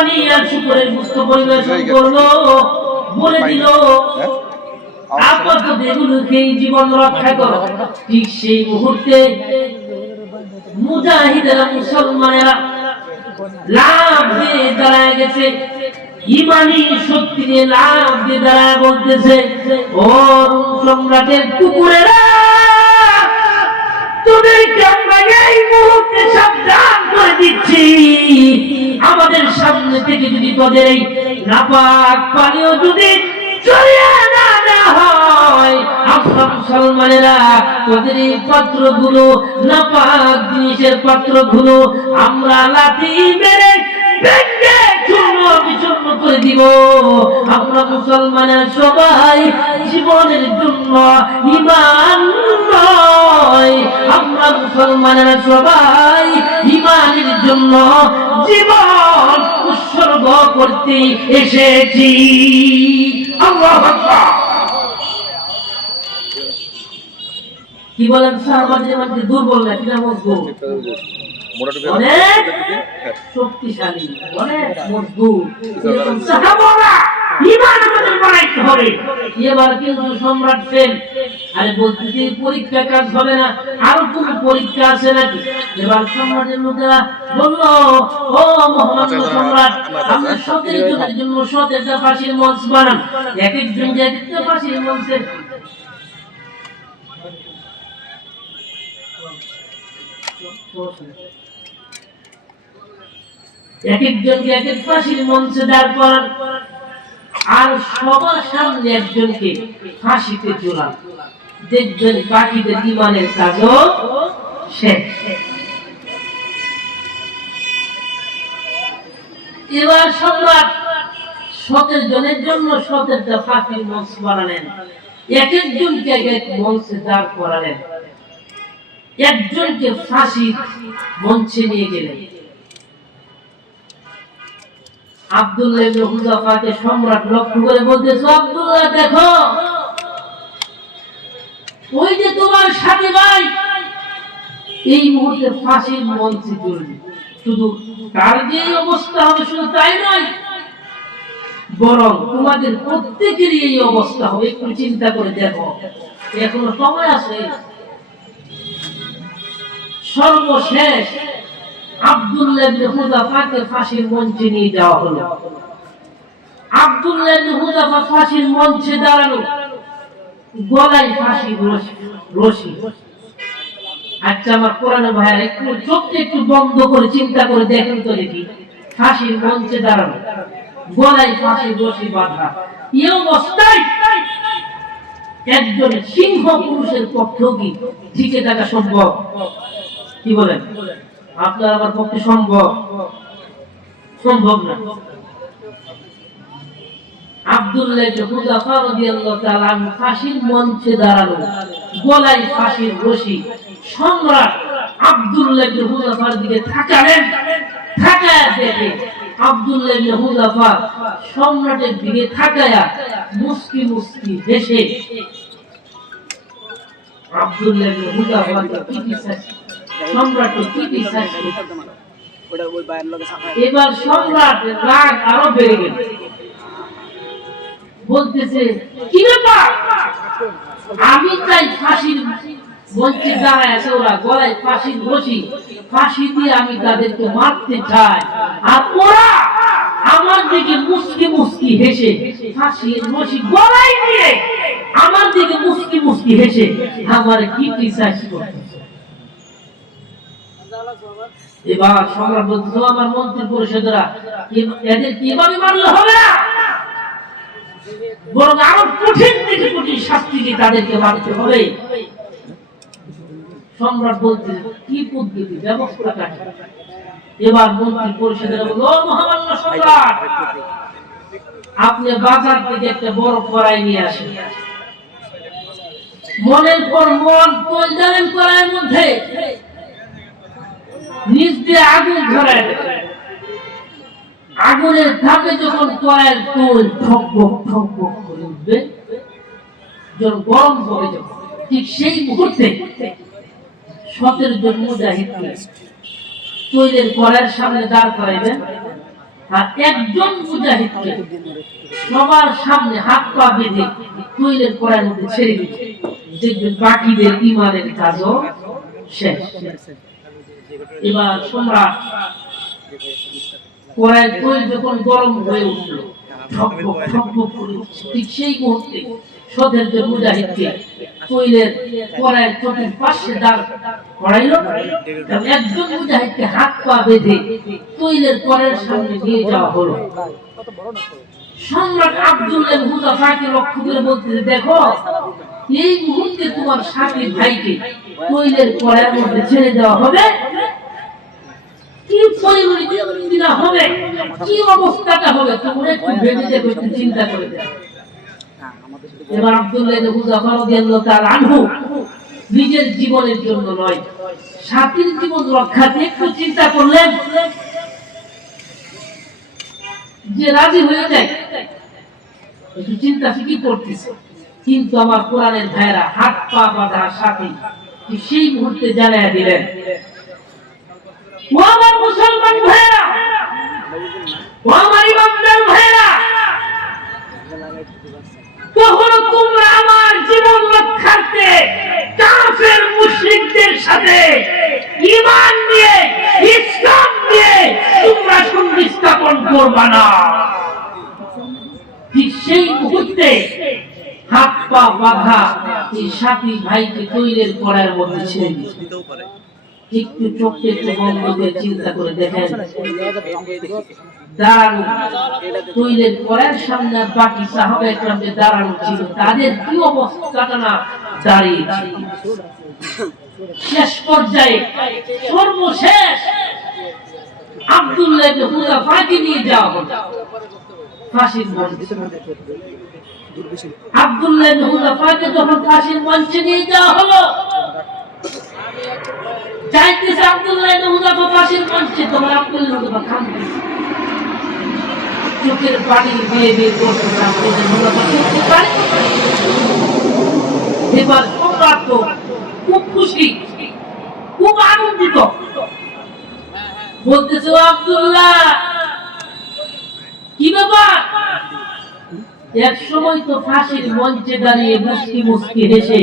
কোরবানি আর শুকরের গোশত পরিবেশন করলো, বলে দিল আপাতত এগুলোকেই জীবন রক্ষা করো। ঠিক সেই মুহূর্তে মুজাহিদেরা, মুসলমানেরা লাভ দিয়ে দাঁড়ায় গেছে, ইমানি শক্তি দিয়ে লাভ দিয়ে দাঁড়ায় বলতেছে, ও সম্রাটের কুকুরেরা, তোদেরকে আমরা এই মুহূর্তে সাবধান করে দিচ্ছি, আমাদের সামনে থেকে যদি তোদের এই নাপাক পানীয় যদি চলিয়ে না হয়, আমরা মুসলমানেরা তোদের এই পাত্রগুলো, নাপাক জিনিসের পাত্রগুলো আমরা লাঠি মেরে ভেঙে চূর্ণ বিচূর্ণ করে দিব। আমরা মুসলমানেরা সবাই জীবনের জন্য ঈমান নয়, আমরা মুসলমানেরা সবাই ঈমানের জন্য জীবন উৎসর্গ করতে এসেছি। আল্লাহু আকবার। কি বলেন সাহাবাদের মধ্যে দুর্বল না কিনা মজবুত? অনেক শক্তিশালী, অনেক মজবুত। এরকম সাহাবারা ঈমান আমাদের বানাইতে হবে। এবার কিন্তু সম্রাট ফেল, আরে বলতেছি পরীক্ষা কাজ হবে না, আরো কোন পরীক্ষা আছে নাকি? এবার সম্রাটের লোকেরা বলল, ও মহামান্য সম্রাট, আপনি সতের জন্য সতেরটা ফাঁসির মঞ্চ বানান, এক একজন যে একটা ফাঁসির মঞ্চে এক একজনকে এক এক ফাঁসির মঞ্চে দাঁড় করান, আর সবার সামনে একজনকে ফাঁসিতে ঝুলান। দেখবেন বাকিদের ঈমানের কাজও শেষ। এবার সম্রাট 17 জনের জন্য 17টা ফাঁসির মঞ্চ বানালেন, এক একজনকে এক এক মঞ্চে দাঁড় করালেন, একজনকে ফাঁসির মঞ্চে নিয়ে গেলেন। আব্দুল্লাহ ইবনে হুযাফাকে সম্রাট লক্ষ্য করে বলতেছে, আব্দুল্লাহ দেখো, ওই যে তোমার সাথী ভাই এই মুহূর্তে ফাঁসির মঞ্চে ঝুলবে, শুধু তার যে অবস্থা হবে শুধু তাই নয়, বরং তোমাদের প্রত্যেকেরই এই অবস্থা হবে। একটু চিন্তা করে দেখো, এখনো সময় আছে। সর্বশেষ আব্দুল্লাহ ইবনে হুযাফাকে ফাঁসির মঞ্চে নিয়ে যাওয়া হলো। আব্দুল্লাহ ইবনে হুযাফা ফাঁসির মঞ্চে দাঁড়ানো, গলায় ফাঁসির রশি। আচ্ছা আমার কোরআনের ভাইয়ার, একটু চোখটা একটু বন্ধ করে চিন্তা করে দেখেন তো দেখি, ফাঁসির মঞ্চে দাঁড়ানো, গলায় ফাঁসির রশি বাঁধা, এই অবস্থায় একজন সিংহ পুরুষের পক্ষেও কি টিকে থাকা সম্ভব? কি বলেন? আপনার আমার পক্ষে সম্ভব না। আব্দুল্লাহ ইবনে হুযাফা রাদিয়াল্লাহু তাআলা আনহু ফাঁসির মঞ্চে দাঁড়ানো, গলায় ফাঁসির রশি। সম্রাট আব্দুল্লাহ ইবনে হুযাফার দিকে তাকালেন, তাকায়া দেখে আব্দুল্লাহ ইবনে হুযাফা সম্রাটের দিকে তাকায়া মুস্কি মুস্কি হেসে আব্দুল্লাহ ইবনে হুযাফাকে কি দিয়েছে, সম্রাটের কি দিয়েছে। এবার সম্রাটের রাগ আরো বেড়ে গেল, বলতেছে, কি ব্যাপার, আমি চাই ফাঁসির মঞ্চে দাঁড়ায় আছে ওরা, গলায় ফাঁসির রশি, ফাঁসি দিয়ে আমি তাদেরকে মারতে চাই, আর ওরা আমার দিকে মুস্কি মুস্কি হেসে ফাঁসির রশি গলায় দিয়ে আমার দিকে মুস্কি মুস্কি হেসে আমার ক্রিটিসাইজ করতেছে। এবার সম্রাট বলতেছে, আমার মন্ত্রী পরিষদেরা, এদের কিভাবে মারলে হবে না, বরং আরো কঠিন থেকে কঠিন শাস্তি দিয়ে তাদেরকে মারতে হবে। সম্রাট বলতে, কি পদ্ধতি, ব্যবস্থা কাটে। এবার মন্ত্রী পরিষদের বলল, ও মহামান্য সম্রাট, আপনি বাজার থেকে একটা বড় কড়াই নিয়ে আসেন, মনের পর মন তৈল দেন কড়াইয়ের মধ্যে, নিচ দিয়ে আগুন ধরায় দেবেন, আগুনের ধাপে যখন কড়াইয়ের তৈল ঠকবক ঠকবক করে উঠবে, যখন গরম হবে, যখন ঠিক সেই মুহূর্তে 17 জন মুজাহিদকে তৈলের কড়াইয়ের সামনে দাঁড় করাইবেন, আর একজন মুজাহিদকে সবার সামনে হাত পা বেঁধে তৈলের কড়াইয়ের মধ্যে ছেড়ে দিচ্ছে, দেখবেন বাকিদের ইমানের কাজও শেষ। এবার সম্রাট কড়াইয়ের তৈল যখন গরম হয়ে উঠল, ঠকঠক ঠকঠক করে উঠছে, ঠিক সেই মুহূর্তে সতেরো মুজাহিদকে তৈলের কড়াইয়ের চোখের পাশে দাঁড় করাইল। একজন মুজাহিদকে হাত পা বেঁধে তৈলের কড়াইয়ের সামনে নিয়ে যাওয়া হলো। সম্রাট আব্দুল্লাহ হুযাফাকে লক্ষ্য করে বলতেছে, দেখো এই মুহূর্তে তোমার সাথী ভাইকে তৈলের কড়াইয়ের মধ্যে ছেড়ে দেওয়া হবে, কি পরিণতি না হবে, কি অবস্থাটা হবে, তোমরা একটু ভেবে দেখো, একটু চিন্তা করে দেখো। এবার আব্দুল্লাহ ইবনে হুযাফা রাদিয়াল্লাহু তাআলা আনহু নিজের জীবনের জন্য নয়, সাথীর জীবন রক্ষাতে একটু চিন্তা করলেন যে রাজি হয়ে যায়, একটু চিন্তা ফিকির করতেছে। কিন্তু আমার কোরআনের ভাইরা হাত পা বাঁধা সাথী সেই মুহূর্তে জানাইয়া দিলেন, ও আমার মুসলমান ভাইরা, ও আমার ইমানদার ভাইরা, কখনো তোমরা আমার জীবন রক্ষার্থে কাফের মুশরিকদের সাথে ঈমান নিয়ে ইসলাম নিয়ে তোমরা সন্ধি স্থাপন করবা না। ঠিক সেই মুহূর্তে হাত পা বাঁধা এই সাথী ভাইকে তৈলের কড়াইয়ের মধ্যে ছেড়ে দিয়েছে। একটু চোখে একটু বন্ধ করে চিন্তা করে দেখেন, দাঁড়ানো তৈলের কড়াইয়ের সামনে বাকি সাহাবায়ে কেরাম যে দাঁড়ানো ছিল, তাদের কি অবস্থাটা না দাঁড়িয়েছে। শেষ পর্যায়ে সর্বশেষ আব্দুল্লাহ ইবনে হুযাফাকে নিয়ে যাওয়া হলো ফাঁসির মঞ্চে। আব্দুল্লাহ ইবনে হুযাফাকে যখন ফাঁসির মঞ্চে নিয়ে যাওয়া হলো, চাইতেছে আব্দুল্লাহ ইবনে হুযাফা ফাঁসির মঞ্চে, তোমার আব্দুল্লাহ ইবনে হুযাফা কাঁদতেছে, চোখের পানি বেয়ে বেয়ে পড়তেছে। আব্দুল্লাহ ইবনে হুযাফা চোখের পানি। এবার সম্রাট তো খুব খুশি, খুব আনন্দিত, বলতেছে, ও আব্দুল্লাহ কি ব্যাপার? এক সময় তো ফাঁসির মঞ্চে দাঁড়িয়ে মুস্কি মুস্কি হেসে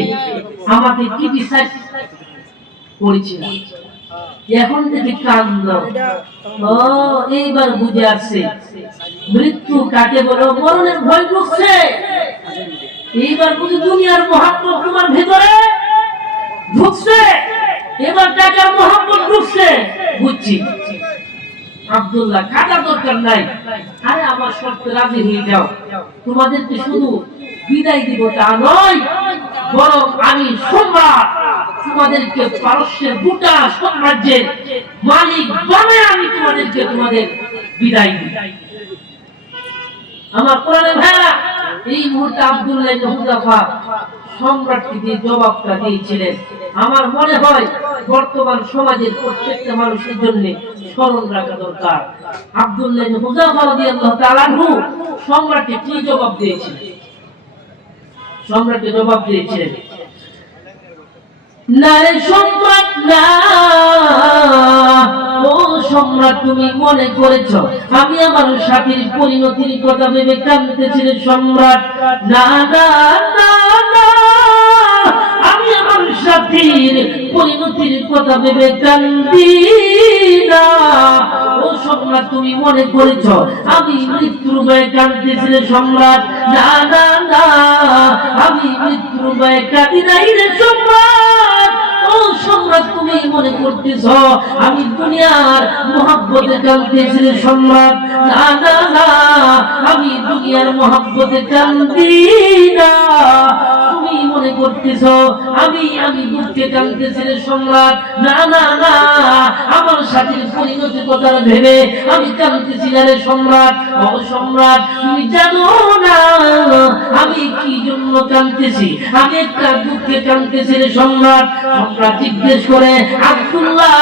আমাকে ক্রিটিসাইজ করেছিল, এখন থেকে কান্দ। ও এইবার বুঝে আসছে মৃত্যু কাকে বলো, মরণের ভয় ঢুকছে। এইবার বুঝি দুনিয়ার মহব্বত তোমার ভেতরে ঢুকছে, এবার টাকার মহব্বত ঢুকছে, বুঝছি। আব্দুল্লাহ কাটা দরকার নাই, আরে আমার শর্তে রাজি হয়ে যাও, তোমাদেরকে শুধু বিদায় দিব তা নয়, বরং আমি সম্রাট তোমাদেরকে পারস্যের গোটা সাম্রাজ্যের মালিক বানায় আমি তোমাদেরকে তোমাদের বিদায় দিই। আমার কোরআনের ভাইরা, এই মুহূর্তে আব্দুল্লাহ ইবনে হুযাফা সম্রাটকে দিয়ে জবাবটা দিয়েছিলেন। আমার মনে হয় বর্তমান সমাজের প্রত্যেকটা মানুষের জন্য স্মরণ রাখা দরকার, আব্দুল্লাহ ইবনে হুযাফা রাদিয়াল্লাহু তাআলা আনহু সম্রাটকে কি জবাব দিয়েছিলেন। সম্রাটকে জবাব দিয়েছিলেন, না রে সম্রাট না, ও সম্রাট তুমি মনে করেছো আমি আমার সাথীর পরিণতির কথা ভেবে কাঁদতেছিলে? সম্রাট না না না না, আমি আমার সাথীর পরিণতির কথা ভেবে কাঁদি না। ও সম্রাট তুমি মনে করেছো আমি মৃত্যুর ভয়ে কাঁদতেছিলে? সম্রাট না না না, আমি মৃত্যুর ভয়ে কাঁদি নাই রে সম্রাট। ও সম্রাট তুমি মনে করতেছ আমি দুনিয়ার মহব্বতে কাঁদতেছিলে? সম্রাট না না না, আমি দুনিয়ার মহব্বতে কাঁদি না। তুমি মনে করতেছ আমি দুঃখে কাঁদতেছিলে? সম্রাট না না না, আমার সাথীর পরিণতির কথা ভেবে আমি কাঁদতেছি না রে সম্রাট। ও সম্রাট তুমি জানো না আমি কি জন্য কাঁদতেছি, আমি একটা দুঃখে কাঁদতেছি রে সম্রাট। সম্রাট জিজ্ঞেস করে, আব্দুল্লাহ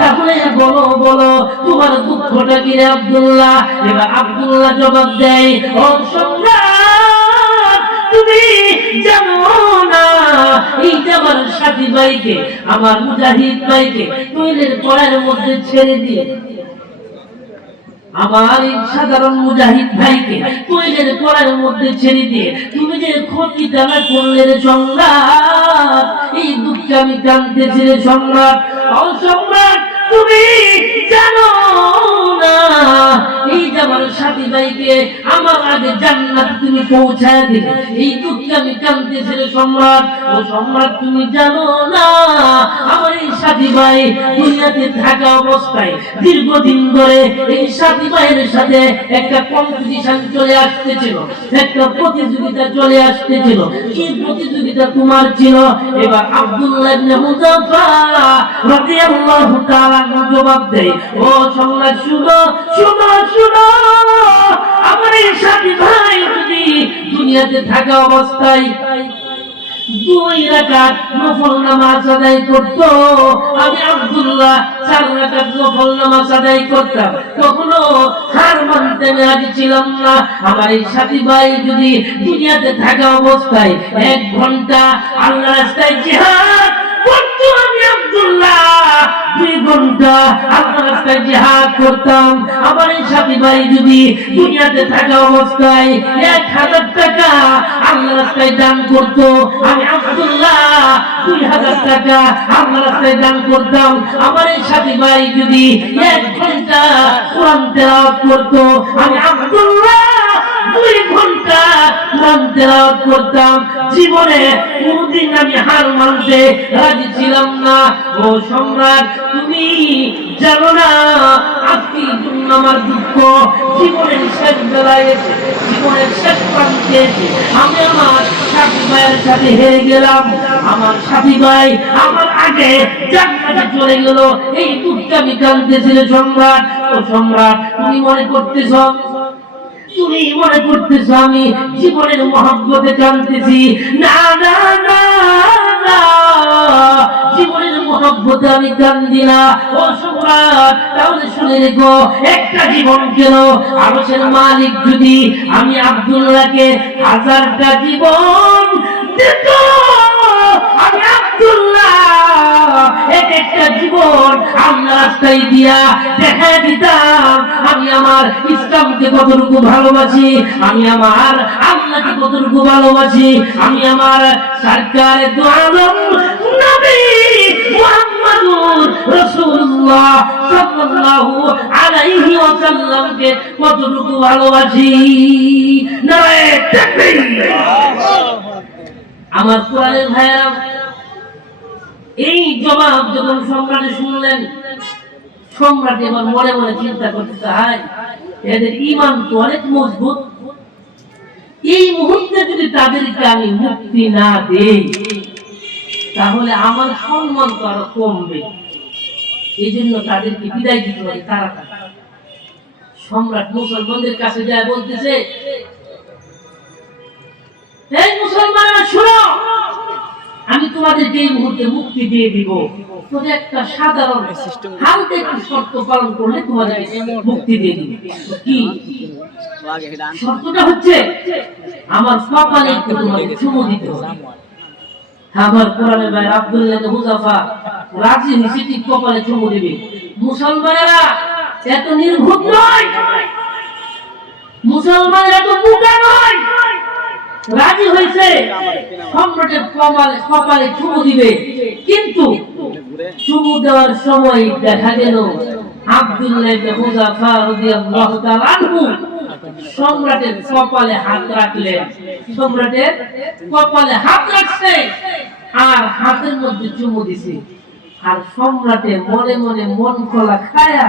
তাহলে বলো বলো তোমার দুঃখটা কি রে আব্দুল্লাহ? এবার আব্দুল্লাহ জবাব দেয়, ও সম্রাট তুমি জানো না এই যে আমার সাথী ভাইকে, আমার মুজাহিদ ভাইকে তৈলের কড়াইয়ের মধ্যে ছেড়ে দিয়ে আমার এই সাধারণ মুজাহিদ ভাইকে তৈলের কড়ার মধ্যে ছেড়ে দিয়ে তুমি যে ক্ষতি টানা করলে রে সম্রাট, এই দুঃখে আমি কাঁদতেছি রে সম্রাট। ও সম্রাট, তুমি জানো না এই যে আমার সাথী ভাইকে আমার আগে জান্নাতে তুমি পৌঁছায় দিলে, এই দুঃখে আমি কাঁদতেছি রে সম্রাট। ও সম্রাট, তুমি জানো না আমার এই সাথী ভাই দুনিয়াতে থাকা অবস্থায় দীর্ঘদিন ধরে এই সাথী ভাইয়ের সাথে একটা কম্পিটিশন চলে আসতেছিল, একটা প্রতিযোগিতা চলে আসতেছিল। কি প্রতিযোগিতা তোমার ছিল? এবার আব্দুল্লাহ ইবনে হুযাফা রাদিয়াল্লাহু তাআলা জবাব দেয়, ও সম্রাট শুনো শুনো শুনো, আমার এই সাথী ভাই যদি দুনিয়াতে থাকা অবস্থায় 2 রাকাত নফল নামাজ আদায় করত, আমি আব্দুল্লাহ 4 রাকাত নফল নামাজ আদায় করতাম, কখনো হার মানতে রাজি ছিলাম না। আমার এই সাথী ভাই যদি দুনিয়াতে থাকা অবস্থায় 1 ঘন্টা আল্লাহর রাস্তায় জিহাদ করত, আমি আব্দুল্লাহ 2 ঘন্টা আল্লাহর রাস্তায় জিহাদ করতাম। আমার এই সাথী ভাই যদি দুনিয়াতে থাকা অবস্থায় 1000 টাকা আল্লাহর রাস্তায় দান করত, আমি আব্দুল্লাহ 2000 টাকা আল্লাহর রাস্তায় দান করতাম। আমার এই সাথী ভাই যদি 1 ঘন্টা কোরআন তেলাওয়াত করত, আমি আব্দুল্লাহ 2 ঘন্টা কোরআন তেলাওয়াত করতাম। জীবনে কোনদিন আমি হার মানতে রাজি ছিলাম না। ও সম্রাট, তুমি জানো না আজকে আমার দুঃখ জীবনের শেষ বেলায় এসে, জীবনের শেষ প্রান্তে এসে আমি আমার সাথী ভাইয়ের সাথে হেরে গেলাম। আমার সাথী ভাই আমার আগে জান্নাতে চলে গেল, এই দুঃখে আমি কাঁদতেছি রে সম্রাট। ও সম্রাট, তুমি মনে করতেছ আমি জীবনের মহব্বতে কাঁদতেছি? না না না না, জীবনের মহব্বতে আমি কান্দি না। ও সম্রাট, তাহলে শুনে রেখো, একটা জীবন কেন, আরশের মালিক যদি আমি আব্দুল্লাহকে 1000টা জীবন দিত, আমি আব্দুল্লাহ একটা জীবন আল্লাহর রাস্তায় দিয়া দেখা দিতাম আমি আমার ইসলামকে কতটুকু ভালোবাসি, আমি আমার আল্লাহকে কতটুকু ভালোবাসি, আমি আমার সরকারে দু আলম নবী মুহাম্মদুর রাসূলুল্লাহ সাল্লাল্লাহু আলাইহি ওয়াসাল্লামকে কতটুকু ভালোবাসি। নারে তাকবীর! আমার কোরআনের ভাইরা, এই জবাব যখন সম্রাটে শুনলেন, সম্রাট এবার মনে মনে চিন্তা করতে চায়, এদের ঈমান তো অনেক মজবুত, এই মুহূর্তে যদি তাদেরকে আমি মুক্তি না দেই তাহলে আমার সম্মান তো আরো কমবে, এই জন্য তাদেরকে বিদায় দিতে হবে তাড়াতাড়ি। সম্রাট মুসলমানদের কাছে যায় বলতেছে, এই মুসলমানরা শুনো, আমি তোমাদেরকে এই মুহূর্তে মুক্তি দিয়ে দিব, তবে একটা সাধারণ হালকা একটু শর্ত পালন করলে তোমাদেরকে মুক্তি দিয়ে দিব। কি শর্তটা? হচ্ছে আমার কপালে একটু তোমাদের চুমু দিতে হবে। আমার কোরআনের ভাই আব্দুল্লাহ ইবনে হুযাফা রাজি হয়েছে, ঠিক কপালে চুমু দিবে। মুসলমানেরা এত নির্ভুল নয়, মুসলমানেরা তো বোকা নয়, রাজি হয়েছে সম্রাটের কপালে চুমু দিবে। কিন্তু চুমু দেওয়ার সময় দেখা গেল আব্দুল্লাহ ইবনে হুযাফা রাদিয়াল্লাহু তাআলা আনহু সম্রাটের কপালে হাত রাখলেন, সম্রাটের কপালে হাত রাখছে আর হাতের মধ্যে চুমু দিছে। আর সম্রাটের মনে মনে মন খোলা খায়া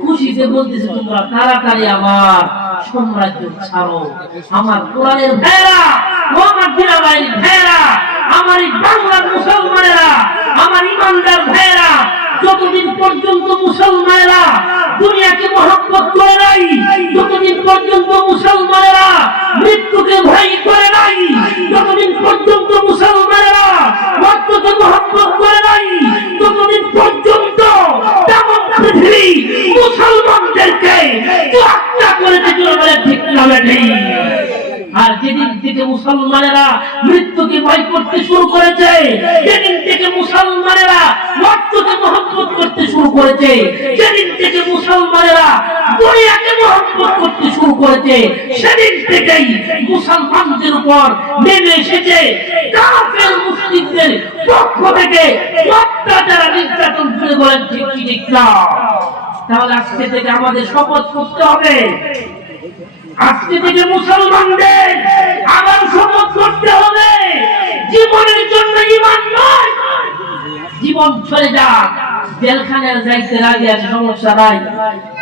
খুশিতে বলতেছে, তোমরা তাড়াতাড়ি আমার সাম্রাজ্য ছাড়ো। আমার কোরআনের ভাইরা, ও আমার দিনাবাই ভাইরা, আমার এই বাংলার মুসলমানেরা, আমার ইমানদার ভাইরা, যতদিন পর্যন্ত মুসলমানেরা দুনিয়াকে মহব্বত করে নাই, যতদিন পর্যন্ত মুসলমানেরা মৃত্যুকে ভয় করে নাই, যতদিন পর্যন্ত মুসলমানেরা মৃত্যুকে মহব্বত করে নাই, ততদিন পর্যন্ত তামাম পৃথিবী মুসলমানদেরকে তোয়াক্কা করে দিতে হবে, ঠিক না ঠিক? আর যেদিন থেকে থেকে মুসলমানেরা মৃত্যুকে ভয় করতে শুরু করেছে, যেদিন থেকে মুসলমানেরা মৃত্যুকে মহব্বত করতে শুরু করেছে, যেদিন থেকে মুসলমানেরা দুনিয়াকে মহব্বত করতে শুরু করেছে, সেদিন থেকেই মুসলমানদের উপর নেমে এসেছে কাফের মুশরিকদের পক্ষ থেকে অত্যাচার নির্যাতন শুরু বলেন ঠিক ঠিক না। তাহলে আজকে থেকে আমাদের শপথ করতে হবে, আজকে থেকে মুসলমানদের আবার শপথ করতে হবে, জীবনের জন্য ঈমান নয়, জীবন চলে যা জেলখানায় যাইতে রাজি আছে সমস্যা নাই,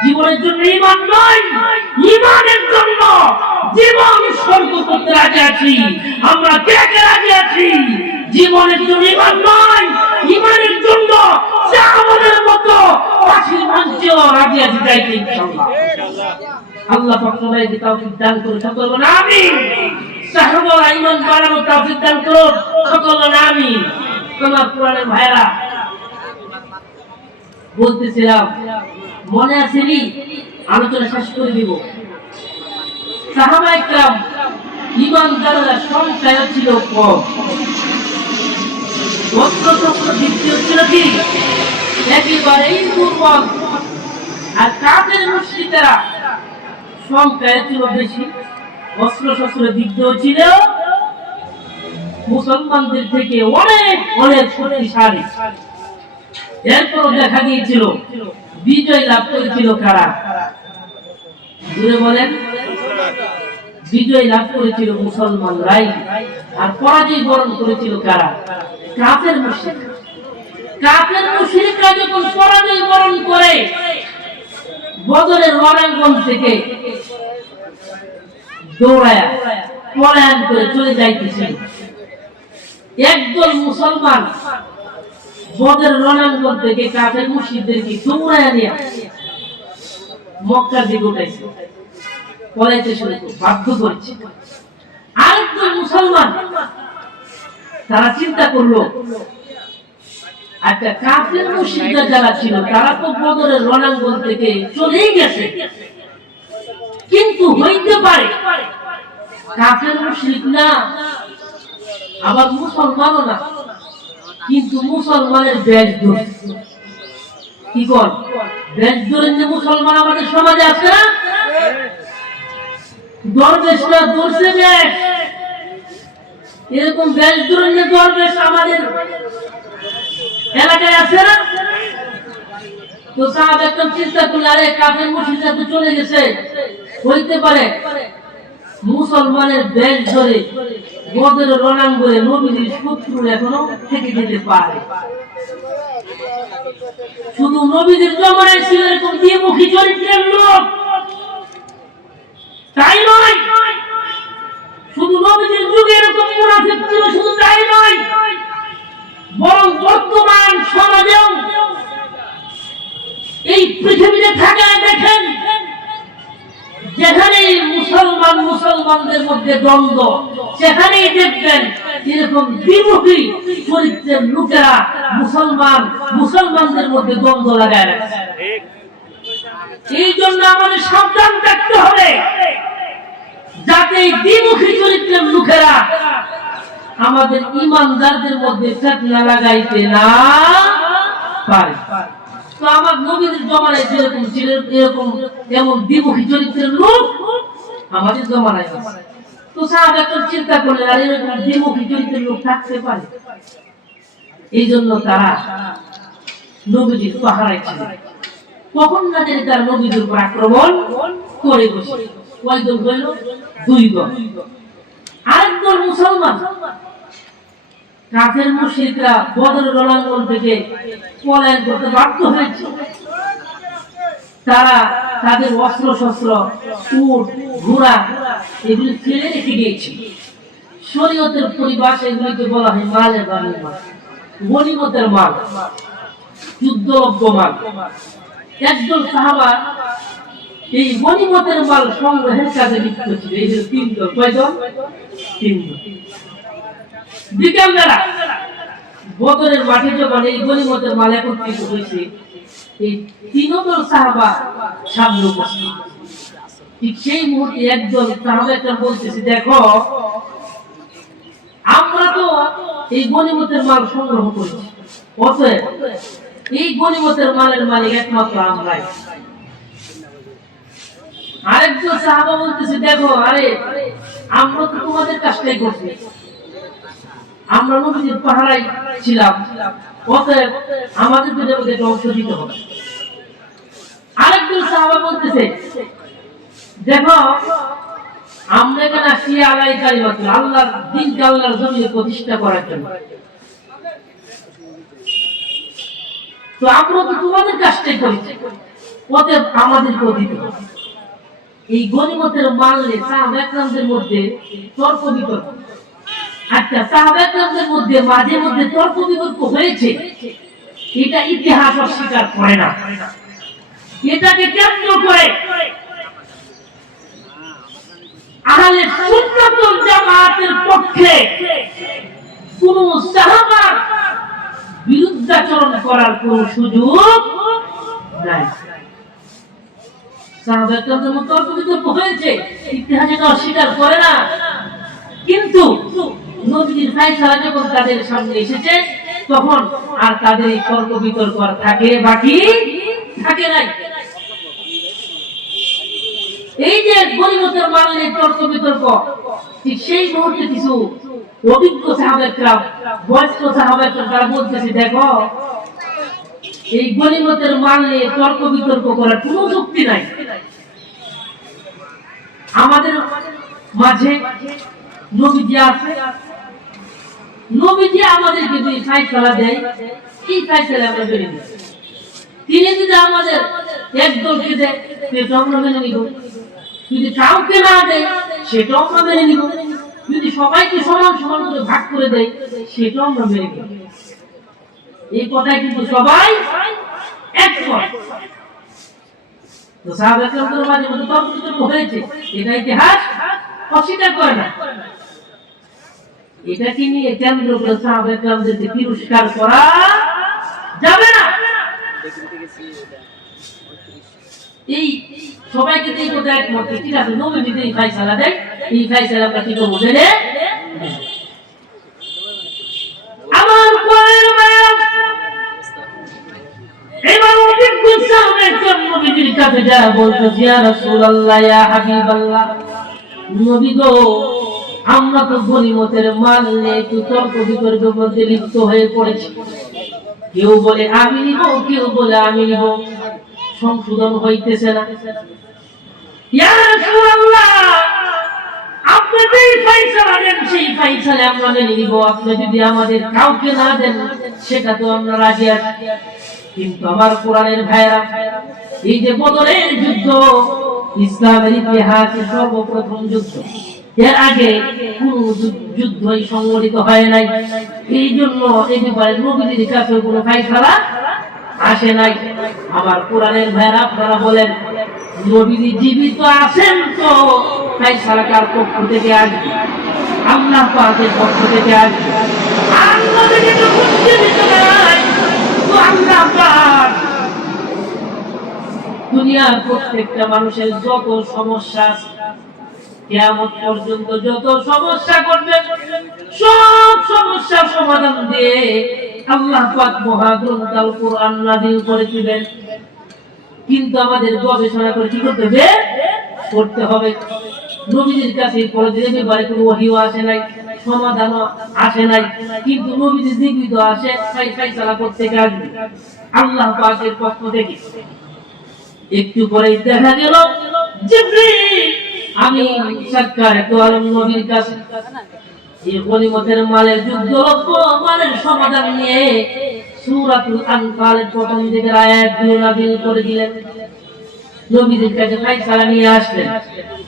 জীবনের জন্য ঈমান নয়, ঈমানের জন্য জীবন স্বর্গ করতে রাজি আছি। আমরা কে কে রাজি আছি? জীবনের জন্য ঈমান নয়, ঈমানের জন্য আমাদের মতো ফাঁসির মঞ্চেও রাজি আছি যাইতে ইনশাআল্লাহ। আল্লাহ পাক সবাইকে তৌফিক দান করুন, সকল বলেন আমিন। সাহাবারা ঈমান বাড়ানোর তৌফিক দান করুন, সকল বলেন আমিন। তোমার পুরাণের ভাইরা বলতেছিলাম, মনে আছে নি? আলোচনা শেষ করে দিব। সাহাবায়ে কেরাম ঈমানদাররা সংখ্যায় ছিল কম, অস্ত্র-শস্ত্র বিক্রি হচ্ছিল কি একেবারেই দুর্বল, আর কাফের মুশরিকরা সংখ্যায় ছিল বেশি, অস্ত্র-শস্ত্র বিক্রি হচ্ছিল মুসলমানদের থেকে অনেক অনেক শক্তিশালী। এরপর দেখা গিয়েছিল বিজয় লাভ করেছিল কারা? জুড়ে বলেন, বিজয় লাভ করেছিল মুসলমানরাই, আর পরাজয় বরণ করেছিল কারা? কাফের মুশরিক। কাফের মুশরিকরা যখন পরাজয় বরণ করে বদরের রণাঙ্গন থেকে দৌড়ায়া পলায়ন করে চলে যাইতেছিল, একদল মুসলমান বদরের রণাঙ্গন থেকে কাফের মুশরিকদেরকে দৌড়ায়া নিয়ে মক্কার দিকে উঠাইছে, পলাইতে শুরু বাধ্য করেছে। আরেকদল মুসলমান তারা চিন্তা করলো, আচ্ছা কাফের মুশরিকরা যারা ছিল তারা তো বদরের রণাঙ্গন থেকে চলেই গেছে, কিন্তু হইতে পারে কাফের মুশরিক না, আবার মুসলমানও না, কিন্তু মুসলমানের বেশ ধরছে। কি কর বেশ ধরেন যে মুসলমান আমাদের সমাজে আছে না, দরবেশরা ধরছে বেশ, এরকম বেশ ধরেন যে দরবেশ আমাদের এলাকায় আছে না। তো সাহাবা একদম চিন্তা করলে, আরে কাফের মুশরিকরা তো চলে গেছে, হইতে পারে মুসলমানের বেশ ধরে বদরের রণাঙ্গনে নবীর শত্রু এখনো থেকে যেতে পারে। শুধু নবীদের জমানায় ছিল এরকম দ্বিমুখী চরিত্রের লোক, তাই নয়, শুধু নবীদের যুগে এরকম মুনাফিক ছিল শুধু তাই নয়, বরং বর্তমান সমাজেও এই পৃথিবীতে থাকায় দেখেন যেখানেই মুসলমানদের মধ্যে দ্বন্দ্ব, সেখানেই দেখবেন এরকম দ্বিমুখী চরিত্রের লোকেরা মুসলমানদের মধ্যে দ্বন্দ্ব লাগায় রাখছে। এই জন্য আমাদের সাবধান থাকতে হবে যাতে এই দ্বিমুখী চরিত্রের লোকেরা আমাদের ঈমানদারদের মধ্যে ফিতনা লাগাইতে না পারে। তো আমার নবীদের জমানায় যেরকম ছিল এরকম এমন দ্বিমুখী চরিত্রের লোক আমাদের জমানায় আছে। তো সাহাবা একটু চিন্তা করলেন, আর এরকম দ্বিমুখী চরিত্রের লোক থাকতে পারে, এই জন্য তারা নবীজির পাহারায় ছিল, কখন না জানি তারা নবীদের উপর আক্রমণ করে বসে। কয় দল হইল? দুই দল। আরেক দল মুসলমান, কাফের মুশরিকরা বদরের রণাঙ্গন থেকে পলায়ন করতে বাধ্য হয়েছে, তারা তাদের অস্ত্র শস্ত্র উট ঘোড়া এগুলি ফেলে রেখে গিয়েছে। শরীয়তের পরিভাষা এগুলিকে বলা হয় মালে গনিমত, গনিমতের মাল, যুদ্ধলব্ধ মাল। একদল সাহাবা এই গনিমতের মাল সংগ্রহের কাজে লিপ্ত ছিল। এই যে তিন দল, কয় দল? তিন দল। বিকালবেলা বদরের মাঠে যখন এই গনিমতের মাল একত্রিত হয়েছে, এই তিন দল সাহাবা সামনে উপস্থিত। ঠিক সেই মুহূর্তে একদল সাহাবা একটা বলতেছে, দেখো তো এই গনিমতের মাল সংগ্রহ করেছি, অতএব এই গনিমতের মালের মালিক একমাত্র আমরাই। আরেকজন সাহাবা বলতেছে, দেখো আরে আমরা তো তোমাদের কাজটাই করছি, আমরা নবীজির পাহারায় ছিলাম, অতএব আমাদের একটা অংশ দিতে হবে। আরেকজন সাহাবা বলতেছে, দেখো আমরা এখানে আসি আলাই কালিমাতুল্লাহ, আল্লাহর দ্বীনকে আল্লাহর জমিনে প্রতিষ্ঠা করার জন্য, তো আমরা তো তোমাদের কাজটাই করেছি, অতএব আমাদেরকেও দিতে হবে। এই গনিমতের মাল নিয়ে সাহাবা একরামদের মধ্যে তর্ক বিতর্ক। আচ্ছা, সাহাবা একরামদের মধ্যে মাঝে মধ্যে তর্ক বিতর্ক হয়েছে, এটা ইতিহাস অস্বীকার করে না। এটাকে কেন্দ্র করে আহলে সুন্নাত ওয়াল জামাতের পক্ষে কোন সাহাবার বিরুদ্ধাচরণ করার কোন সুযোগ নাই। সাহাবা একরামদের মধ্যে তর্ক বিতর্ক হয়েছে, ইতিহাস এটা অস্বীকার করে না, কিন্তু নবীর ফায়সালা যখন তাদের সামনে এসেছে তখন আর তাদের এই তর্ক বিতর্ক আর থাকে বাকি থাকে নাই। এই যে গনিমতের মাল নিয়ে তর্ক বিতর্ক, ঠিক সেই মুহূর্তে কিছু অভিজ্ঞ সাহাবা کرام, বয়স্ক সাহাবা کرام তারা বলতেছে, দেখো এই গনিমতের মাল নিয়ে তর্ক বিতর্ক করার কোনো যুক্তি নাই। আমাদের মাঝে নবীজি আছে, নবীজি আমাদেরকে যদি ফায়সালা দেয়, এই ফায়সালা আমরা মেনে নিব। তিনি যদি আমাদের একদলকে দেয় সেটাও আমরা মেনে নিব, যদি কাউকে না দেয় সেটাও আমরা মেনে নিব, যদি সবাইকে সমান সমান করে ভাগ করে দেয় সেটাও আমরা মেনে নিব। এই কথাই কিন্তু সবাই একমত। তো সাহাবা کرامদের মাঝে মধ্যে তর্ক বিতর্ক হয়েছে, এটা ইতিহাস অস্বীকার করে না। এটাকে নিয়ে কেন্দ্র করে সাহাবা کرامদেরকে তিরস্কার করা যাবে না। এই সবাইকে এই কথা একমত, ঠিক আছে, নবী যদি এই ফায়সালা দেয়, এই ফায়সালা আমরা কি করব মেনে আমার কোরআনের মায়া। এবার অভিজ্ঞ সাহাবা کرام নবীর কাছে যা বলতেছে, ইয়া রাসূলুল্লাহ, ইয়া হাবিবাল্লাহ, নবী গো আমরা তো গনিমতের মাল নিয়ে একটু তর্ক বিতর্কের মধ্যে লিপ্ত হয়ে পড়েছি, কেউ বলে আমি নিব, কেউ বলে আমি নিব, সংশোধন হইতেছে না। ইয়া রাসূলুল্লাহ, আপনি যেই ফায়সালা দেন সেই ফায়সালা আমরা মেনে নিব, আপনি যদি আমাদের কাউকে না দেন সেটা তো আমরা রাজি আছি। কিন্তু আমার কোরআনের ভাইরা, এই যে বদরের যুদ্ধ ইসলামের ইতিহাসে সর্বপ্রথম যুদ্ধ, এর আগে কোন যুদ্ধই সংগঠিত হয় নাই, এই জন্য এই ব্যাপারে নবীর কাছে কোনো ফায়সালা আসে নাই। আমার কোরআনের ভাইরা, আপনারা বলেন নবীজি জীবিত আছেন তো ফায়সালা কার পক্ষ থেকে আসবে? আল্লাহ পাকের পক্ষ থেকে আসবে। আর নবীজি যখন জীবিত নাই তো আল্লাহ পাক দুনিয়ার প্রত্যেকটা মানুষের যত সমস্যা আছে, কিয়ামত পর্যন্ত যত সমস্যা করবে সব সমস্যার সমাধান দিয়ে আল্লাহ পাক মহাগ্রন্থ আল কোরআন নাযিল করে দিবেন। কিন্তু আমাদের গবেষণা করে কি করতে হবে? করতে হবে। নবীজির কাছে পড়ে দিলে বারে কোনো ওহীও আসে নাই, সমাধানও আসে নাই, কিন্তু নবীজি জীবিত আছে, ফায়সালা করতে আসবে আল্লাহ পাকের পক্ষ থেকে। একটু পরে দেখা গেল জিবরিল আমি সরকার তো আলম নবীর কাছে এই গনিমতের মালের যুদ্ধ মালের সমাধান নিয়ে সূরাতুল আনফালের প্রথম দিকের আয়াতগুলো নাযিল করে দিলেন। নবীজির কাছে ফায়সালা নিয়ে আসলেন।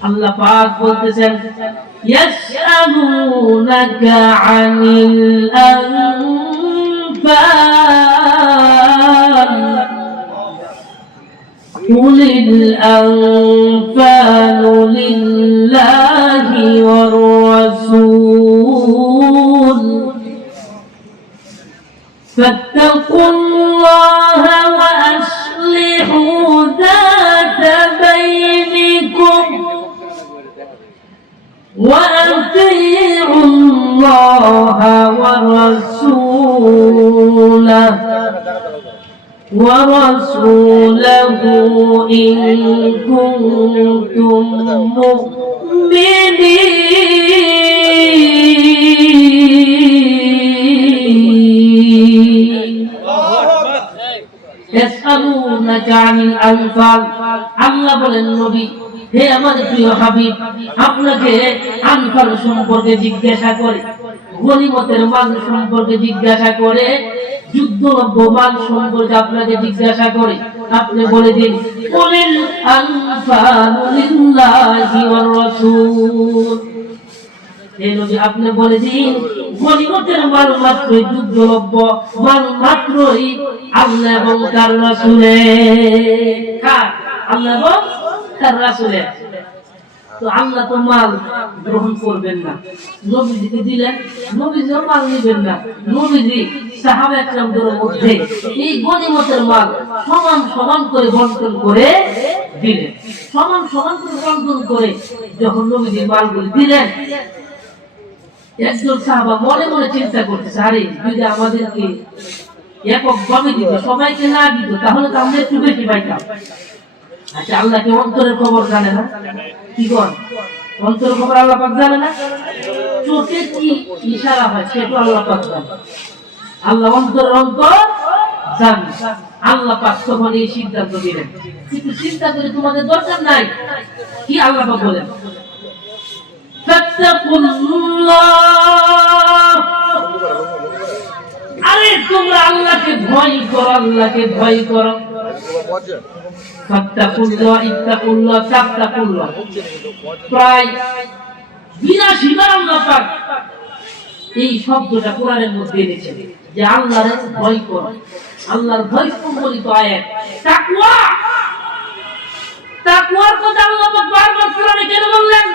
আল্লাহ পাক বলতেছেন, ইয়াসআলুনাকা আনিল আনফাল قل الأنفال لله والرسول فاتقوا الله وأصلحوا ذات بينكم وأطيعوا الله ورسوله إن كنتم مؤمنين يسألونك عن الأنفال আল্লাহ বলেন নবী হে আমার প্রিয় হাবিব আপনাকে আনফাল সম্পর্কে জিজ্ঞাসা করে গনিমতের মাল সম্পর্কে জিজ্ঞাসা করে যুদ্ধলব্ধ মাল সম্পর্কে আপনাকে জিজ্ঞাসা করে আপনি বলে দিন কুলিল আনফালু লিল্লাহি ওয়ার রাসূল হে নবী আপনি বলে দিন গনিমতের মাল মাত্রই যুদ্ধলব্ধ মাল মাত্রই আল্লাহ এবং তার রাসূলের কার আল্লাহ এবং তার রাসূলের তো আল্লাহ তো মাল গ্রহণ করবেন না নবীজিকে দিলেন নবীজিও মাল নেবেন না নবীজি সাহাবা একরামদের মধ্যে এই গনিমতের মাল সমান সমান করে বন্টন করে দিলেন সমান সমান করে বন্টন করে যখন নবীজি মালগুলো দিলেন একজন সাহাবা মনে মনে চিন্তা করতেছে আরে যদি আমাদেরকে এককভাবে দিত সবাইকে না দিত তাহলে তো আমরা একটু বেশি পাইতাম আচ্ছা আল্লাহ কি অন্তরের খবর জানে না কি কর অন্তরের খবর আল্লাহ পাক জানে না চোখে কি ইশারা হয় সেটা আল্লাহ পাক জানে আল্লাহ অন্তরের অন্তর জানে আল্লাহ পাক তখন এই সিদ্ধান্ত দিলেন কিন্তু চিন্তা করে তোমাদের দরকার নাই কি আল্লাহ পাক বলেন আরে তোমরা আল্লাহকে ভয় করো আল্লাহকে ভয় করো প্রায় 82 বার আল্লাহ পাক এই শব্দটা কোরআনের মধ্যে এনেছেন যে আল্লাহর ভয় করো আল্লাহর ভয় সম্বলিত আয়াত তাকওয়া তাকওয়ার কথা আল্লাহ পাক বারবার কোরআনে কেন বললেন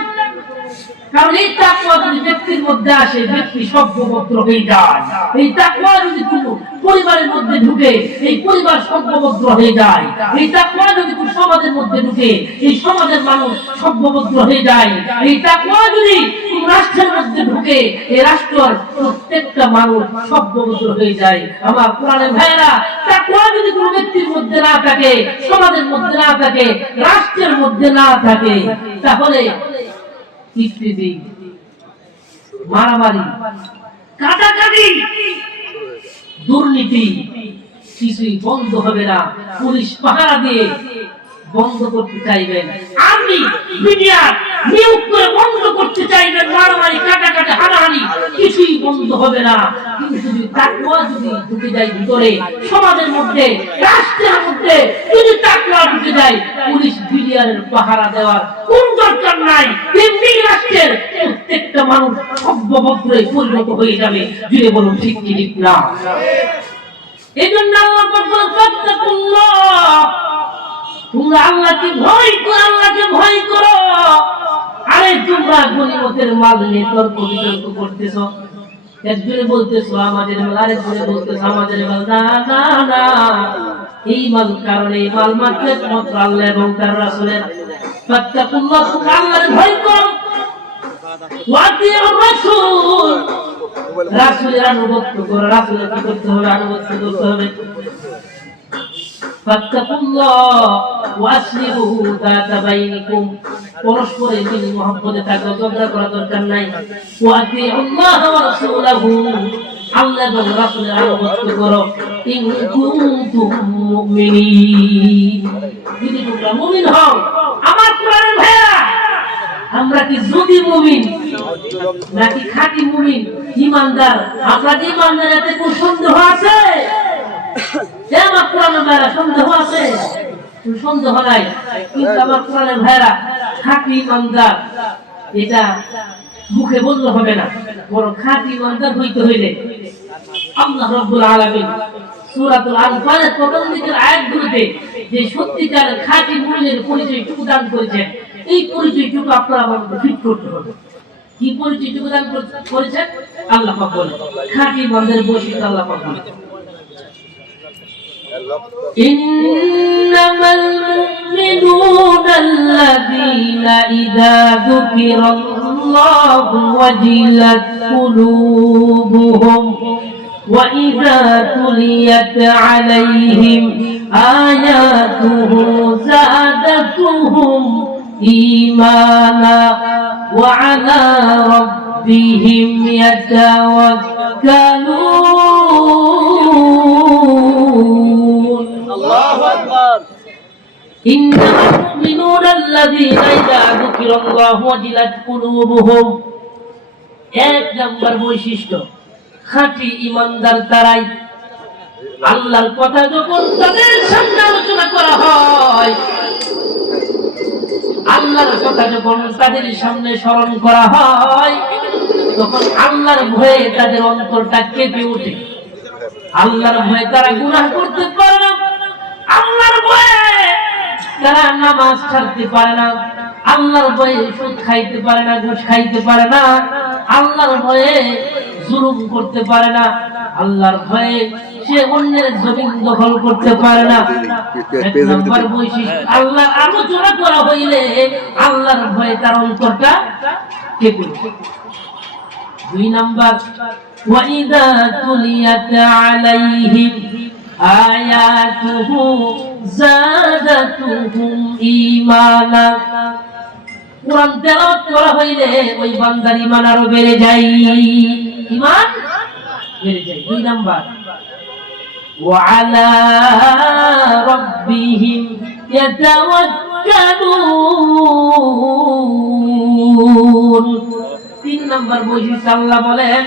কারণ এই তাকওয়া যদি ব্যক্তির মধ্যে আসে ব্যক্তি সভ্যভদ্র হয়ে যায় এই তাকওয়া যদি কোনো পরিবারের মধ্যে ঢুকে এই পরিবার সভ্যভদ্র হয়ে যায় এই তাকওয়া যদি কোনো সমাজের মধ্যে ঢুকে এই সমাজের মানুষ সভ্যভদ্র হয়ে যায় এই তাকওয়া যদি কোনো রাষ্ট্রের মধ্যে ঢুকে এই রাষ্ট্রের প্রত্যেকটা মানুষ সভ্যভদ্র হয়ে যায় আমার কোরআনের ভাইরা তাকওয়া যদি কোনো ব্যক্তির মধ্যে না থাকে সমাজের মধ্যে না থাকে রাষ্ট্রের মধ্যে না থাকে তাহলে ইফতিজি মারামারি কাটাকাটি দুর্নীতি কিছুই বন্ধ হবে না পুলিশ পাহারা দিয়ে বন্ধ করতে চাইবেন আর্মি মিডিয়া নিয়োগ করে বন্ধ করতে চাইবেন মারামারি কাটাকাটি হানাহানি কিছুই বন্ধ হবে না কিন্তু যদি তাকওয়া যদি ঢুকে যায় ভিতরে সমাজের মধ্যে রাষ্ট্রের মধ্যে যদি তাকওয়া ঢুকে যায় পুলিশ বিডিআরের পাহারা দেওয়ার কোন দরকার নাই এমনি রাষ্ট্রের প্রত্যেকটা মানুষ সভ্যভদ্রে পরিণত হয়ে যাবে যদি বলুন ঠিক কি ঠিক না এজন্য আল্লাহ বলেন ফাত্তাকুল্লাহ তোমরা আল্লাহকে ভয় করো আল্লাহকে ভয় করো আরে তোমরা গনিমতের মাল নিয়ে তর্ক বিতর্ক করতেছো একজনে বলতেছো আমাদের মাল আরেকজনে বলতেছো আমাদের মাল না না না এই মাল কারণে এই মাল মাত্র একমাত্র আল্লাহ এবং তার রাসূলের ফাত্তাকুল্লাহ তোমরা আল্লাহর ভয় করো ওয়াতিউর রাসূল রাসূলের আনুগত্য করো রাসূলের কি করতে হবে আনুগত্য করতে হবে ফাত্তাকুল্লাহ ওয়াসলিহু যাতা বাইনিকুম পরস্পরের মিল মহব্বতে থাকো ঝগড়া করা দরকার নাই ওয়াতিউল্লাহ ওয়া রাসূলহু আল্লাহ এবং রাসূলের আনুগত্য করো ইন কুনতুম মুমিনিন যদি তোমরা মুমিন হও আমার কোরআনের ভাইরা আমরা কি যদি মুমিন নাকি খাঁটি মুমিন ঈমানদার আমরা কি ঈমানদার এতে কোনো সন্দেহ আছে আমার কোরআনের ভাইরা সন্দেহ আছে সন্দেহ নাই কিন্তু আমার কোরআনের ভাইরা খাঁটি ঈমানদার এটা মুখে বললে হবে না বড় খাঁটি ঈমানদার হইতে হইলে আল্লাহ রাব্বুল আলামিন সূরাতুল আনফালের প্রথম দিকের আয়াতগুলোতে যে সত্যিকারের খাঁটি মুমিনের পরিচয়টুকু দান করেছেন এই পরিচয়টুকু আপনারা আমাদের ফিট করতে হবে কি পরিচয়টুকু দান করেছেন আল্লাহ পাক বলেন খাঁটি ঈমানদারের বৈশিষ্ট্য আল্লাহ পাক বলেন إنما المؤمنون الذين إذا ذكر الله الله وجلت قلوبهم وإذا تليت عليهم آياته زادتهم إيمانا وعلى ربهم يتوكلون الله أكبر إنما المؤمنون الذين إذا ذكر الله وجلت قلوبهم এক নম্বর বৈশিষ্ট্য খাঁটি ঈমানদার তারাই আল্লাহর কথা যখন তাদের সামনে আলোচনা করা হয়, আল্লাহর কথা যখন তাদের সামনে স্মরণ করা হয়, তখন আল্লাহর ভয়ে তাদের অন্তরটা কেঁপে ওঠে। আল্লাহর ভয়ে তারা গুনাহ করতে পারে না, আল্লাহর ভয়ে তারা নামাজ ছাড়তে পারে না, আল্লাহর ভয়ে সুদ খাইতে পারে না, ঘুষ খাইতে পারে না, আল্লাহর ভয়ে জুলুম করতে পারে না, আল্লাহর ভয়ে সে অন্যের জমিন দখল করতে পারে না। এক নম্বর বৈশিষ্ট্য, আল্লাহর আলোচনা করা হইলে আল্লাহর ভয়ে তার অন্তরটা কেঁপে ওঠে। দুই নম্বর, ওয়াইদা তুলিয়াত আলাইহিম আয়াতুহু যাদাতুহুম ঈমানা। কুরআন তেলাওয়াত করা হইলে ওই বান্দার ঈমান আরো বেড়ে যায়, ঈমান বেড়ে যায়। দুই নাম্বার, ওয়া আলা রাব্বিহিম ইয়াতাওয়াক্কালুন। তিন নাম্বার বৈশিষ্ট্য আল্লাহ বলেন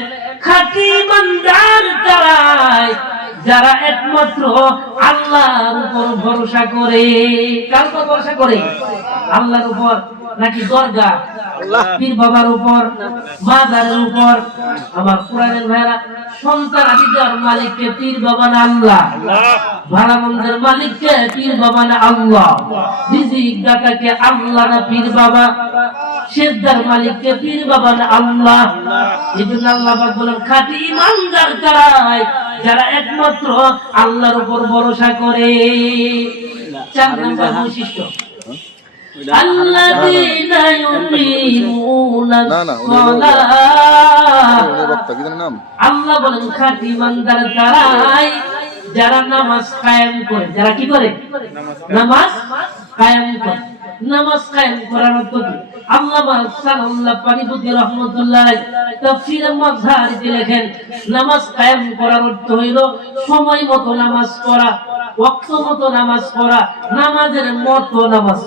খাঁটি ঈমানদার তারাই যারা একমাত্র আল্লাহর উপর ভরসা করে। কার উপর ভরসা করে? আল্লাহর উপর, নাকি দরগা পীর বাবার উপর, মাজারের উপর? আমার কোরআনের ভাইরা, সন্তান আদি দেওয়ার মালিককে পীর বাবা না আল্লাহ? ভালো মন্দের মালিককে পীর বাবা না আল্লাহ? রিজিক দাতাকে আল্লাহ না পীর বাবা? সেজদার মালিককে পীর বাবা না আল্লাহ? এজন্য আল্লাহ পাক বলেন খাঁটি ঈমানদার তারাই যারা একমাত্র আল্লাহর উপর ভরসা করে। চার নম্বর বৈশিষ্ট্য, আল্লাযীনা ইউকিমুনা আস-সালাহ। আল্লাহ বলেন খাঁটি ঈমানদার তারাই যারা নামাজ কায়েম করে। যারা কি করে? নামাজ কায়েম করে। নামাজ কায়েম করার অর্থ কি? আল্লামা সাল্লাল্লাহু পানিপতি রাহমাতুল্লাহ তাফসীরে মাযহারিতে লেখেন নামাজ কায়েম করার অর্থ হইল সময় মতো নামাজ পড়া, ওয়াক্ত মতো নামাজ পড়া, নামাজের মতো নামাজ।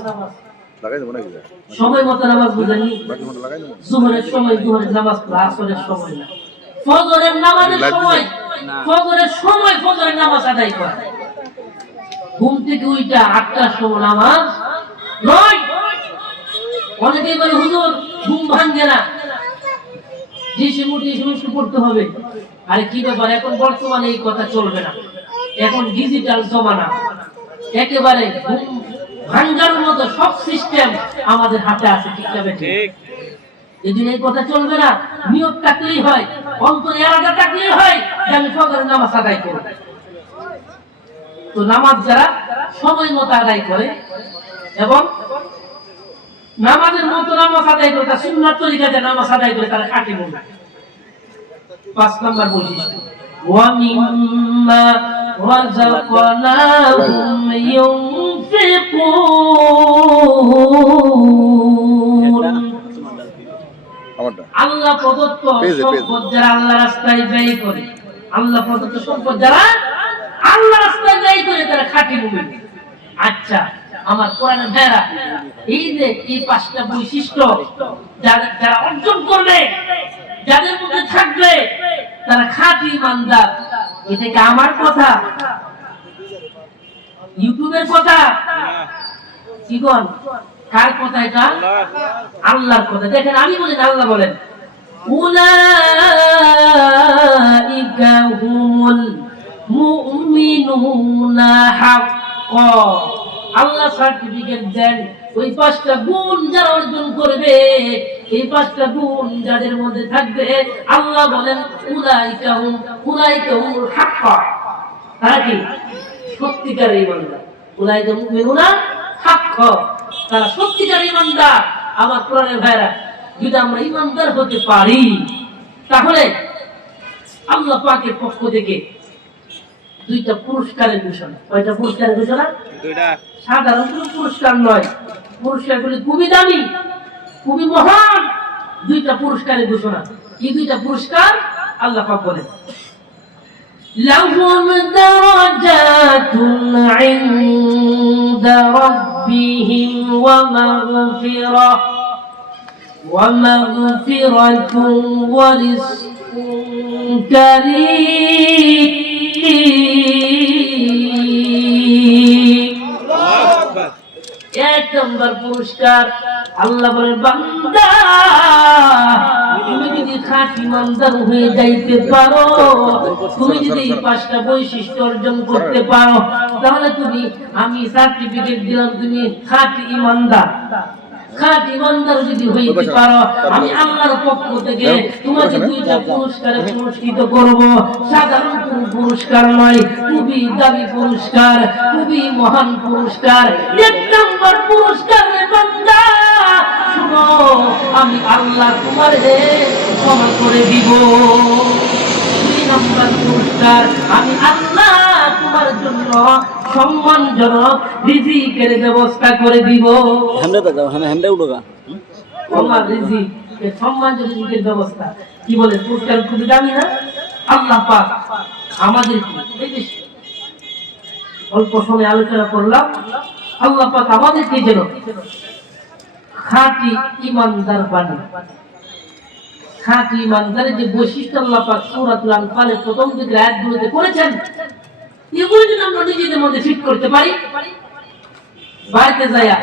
সময় মতো নামাজ বুঝেননি? জোহরের সময় জোহরের নামাজ পড়া, আসরের সময় না, ফজরের নামাজের সময়, ফজরের সময় ফজরের নামাজ আদায় করা। ঘুম থেকে উঠা ৮টার সময় নামাজ নয়। অনেকেই বলে হুজুর ঘুম ভাঙে না, যে সময় পড়তে হবে। আরে কি ব্যাপার, এখন বর্তমানে এই কথা চলবে না, এখন ডিজিটাল জমানা, একেবারে ঘুম ভাঙার মতো সব সিস্টেম আমাদের হাতে আছে। ঠিক আছে, ঠিক। এদিন এই কথা চলবে না, নিয়ত থাকলেই হয়, অন্তরে এরাদা থাকলেই হয় যে আমি ফজরের নামাজ আদায় করব। তো নামাজ যারা সময় মতো আদায় করে এবং নামাজের মতো নামাজ আদায় করে, তার সুন্নাত তরিকাতে নামাজ আদায় করে, তারা খাঁটি মুমিন। ৫ নম্বর বৈশিষ্ট্য, ওয়া মিম্মা রাযাকনাহুম ইউনফিকুন। আল্লাহ প্রদত্ত সম্পদ যারা আল্লাহ রাস্তায় ব্যয় করে, আল্লাহ প্রদত্ত সম্পদ যারা আল্লাহ রাস্তায় ব্যয় করে, তারা খাঁটি মুমিন। আচ্ছা আমার কোরআনের ভাইরা, এই যে এই ৫টা বৈশিষ্ট্য যারা অর্জন করবে, যাদের মধ্যে থাকবে, তারা খাঁটি ঈমানদার। এটা কি আমার কথা, ইউটিউবের কথা? কি কোন কার কথা? এটা আল্লাহর কথা। দেখেন আমি বলি না, আল্লাহ বলেন উলাইকা হুমুল মুমিনুনা হাক্কান। আল্লাহ সার্টিফিকেট দেন ওই ৫টা গুণ যারা অর্জন করবে, এই ৫টা গুণ যাদের মধ্যে থাকবে, আল্লাহ বলেন উলাইকা হুমুল হাক্কান। তারা কি? সত্যিকারের ঈমানদার। উলাইকা মুমিনুনা হাক্কান, তারা সত্যিকারের ঈমানদার। আমার কোরআনের ভাইরা, যদি আমরা ইমানদার হতে পারি তাহলে আল্লাহ পাকের পক্ষ থেকে দুইটা পুরস্কারের ঘোষণা। কয়টা পুরস্কারের ঘোষণা? দুইটা। সাধারণ কোনো পুরস্কার নয়, পুরস্কারগুলি খুবই দামি, খুবই মহান। দুইটা পুরস্কারের ঘোষণা। কি দুইটা পুরস্কার? আল্লাহ পাক বলেন লাহুম দারাজাতুন ইনদা রাব্বিহিম ওয়া মাগফিরাতুন ওয়া রিজকুন কারীম। এক নম্বর পুরস্কার আল্লাহ বলেন বান্দা তুমি যদি খাঁটি ইমানদার হয়ে যাইতে পারো, তুমি যদি এই 5টা বৈশিষ্ট্য অর্জন করতে পারো, তাহলে তুমি আমি সার্টিফিকেট দিলাম তুমি খাঁটি ইমানদার। খাঁটি ইমানদার যদি হইতে পারো, আমি আল্লাহর পক্ষ থেকে তোমাকে দুইটা পুরস্কারে পুরস্কৃত করব। সাধারণ কোনো পুরস্কার নয়, খুবই দামি পুরস্কার, খুবই মহান পুরস্কার। এক নম্বর পুরস্কার বান্দা শুনো, আমি আল্লাহ তোমারে ক্ষমা করে দিব। 2 নম্বর পুরস্কার, আমি আল্লাহ তোমার জন্য সম্মানজনক রিজিকের ব্যবস্থা করে দিব। তোমার রিজিক সম্মানজনক রিজিকের ব্যবস্থা। কি বলে পুরস্কার খুবই দামি না? আল্লাহ পাক আমাদের অল্প সময় আলোচনা করলাম, আল্লাহ পাক আমাদেরকে যেন খাঁটি ইমানদার বানায়। খাঁটি ইমানদারের যে বৈশিষ্ট্য আল্লাহ পাক সূরাতুল আনফালের প্রথম দিকের আয়াতগুলোতে করেছেন, এগুলো যদি আমরা নিজেদের মধ্যে ফিট করতে পারি, বাড়িতে যায়া